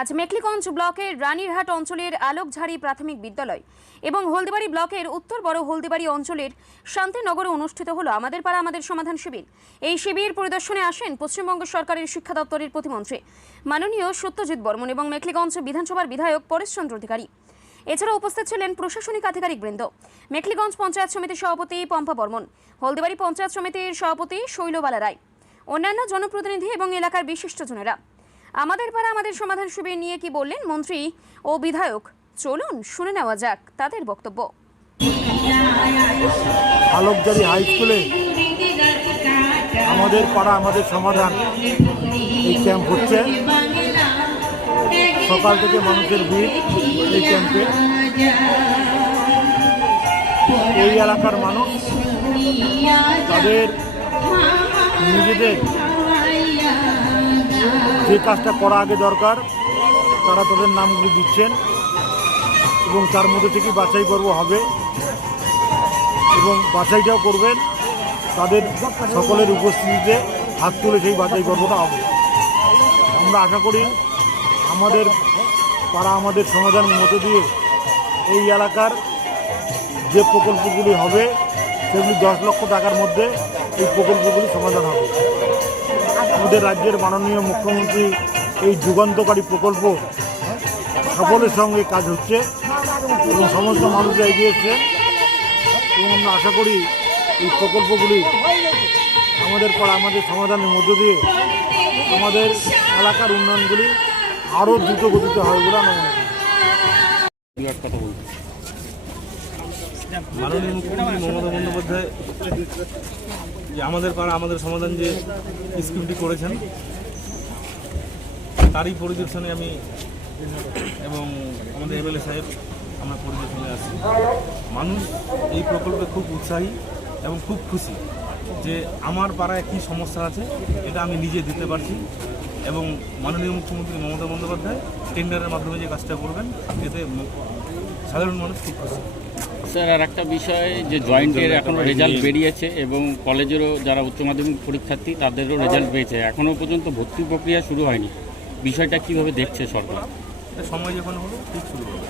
আজ মেকলিগঞ্জ ব্লকের রানীরহাট অঞ্চলের আলোকঝাড়ি প্রাথমিক বিদ্যালয় এবং হলদিবাড়ি ব্লকের উত্তর বড় হলদিবাড়ি অঞ্চলের শান্তিনগরে অনুষ্ঠিত হলো আমাদের পাড়া, আমাদের সমাধান শিবির। এই শিবির পরিদর্শনে আসেন পশ্চিমবঙ্গ সরকারের শিক্ষা দপ্তরের প্রতিমন্ত্রী মাননীয় সত্যজিৎ বর্মন এবং মেকলিগঞ্জ বিধানসভার বিধায়ক পরেশচন্দ্র অধিকারী। এছাড়া উপস্থিত ছিলেন প্রশাসনিক আধিকারিক বৃন্দ, মেকলিগঞ্জ পঞ্চায়েত সমিতির সভাপতি পম্পা বর্মন, হলদিবাড়ি পঞ্চায়েত সমিতির সভাপতি শৈলবালা রায়, অন্যান্য জনপ্রতিনিধি এবং এলাকার বিশিষ্টজনেরা। আমাদের পাড়া আমাদের সমাধান শিবির নিয়ে কি বললেন মন্ত্রী ও বিধায়ক? চলুন, শুনে নেওয়া যাক তাদের বক্তব্য। আলোকজারি হাই স্কুলে আমাদের পাড়া আমাদের সমাধান এই ক্যাম্প হচ্ছে। সকাল থেকে মানুষের ভিড় এই ক্যাম্পে। এই এলাকার মানুষ তাদের নিজেদের যে কাজটা করা আগে দরকার, তারা তাদের নামগুলি দিচ্ছেন এবং তার মধ্যে থেকে বাছাই পর্ব হবে এবং বাছাইটাও করবেন। তাদের সকলের উপস্থিতিতে হাত তুলে সেই বাছাই পর্বটা হবে। আমরা আশা করি আমাদের পাড়া আমাদের সমাধানের মধ্যে দিয়ে এই এলাকার যে প্রকল্পগুলি হবে, সেগুলি দশ লক্ষ টাকার মধ্যে এই প্রকল্পগুলি সমাধান হবে। আমাদের রাজ্যের মাননীয় মুখ্যমন্ত্রী এই যুগান্তকারী প্রকল্প সকলের সঙ্গে কাজ হচ্ছে এবং সমস্ত মানুষরা এগিয়েছে এবং আমরা আশা করি এই প্রকল্পগুলি আমাদের পর আমাদের সমাধানের মধ্য দিয়ে আমাদের এলাকার উন্নয়নগুলি আরও দ্রুত গতিতে হয় বলে আমরা মনে করি। মাননীয় মুখ্যমন্ত্রী মমতা বন্দ্যোপাধ্যায় যে আমাদের পাড়া, আমাদের সমাধান যে স্কিমটি করেছেন, তারই পরিদর্শনে আমি এবং আমাদের এমএলএ সাহেব আমরা পরিদর্শনে আসছি। মানুষ এই প্রকল্পে খুব উৎসাহী এবং খুব খুশি যে আমার পাড়ায় কী সমস্যা আছে, এটা আমি নিজে দিতে পারছি এবং মাননীয় মুখ্যমন্ত্রী মমতা বন্দ্যোপাধ্যায় টেন্ডারের মাধ্যমে যে কাজটা করবেন, এতে সাধারণ মানুষ খুব খুশি। স্যার আর একটা বিষয়, যে জয়েন্টের এখনও রেজাল্ট বেরিয়েছে এবং কলেজেরও যারা উচ্চ মাধ্যমিক পরীক্ষার্থী, তাদেরও রেজাল্ট পেয়েছে। এখনও পর্যন্ত ভর্তি প্রক্রিয়া শুরু হয়নি। বিষয়টা কীভাবে দেখছে সরকার? সময় যখন হলো, ঠিক শুরু হবে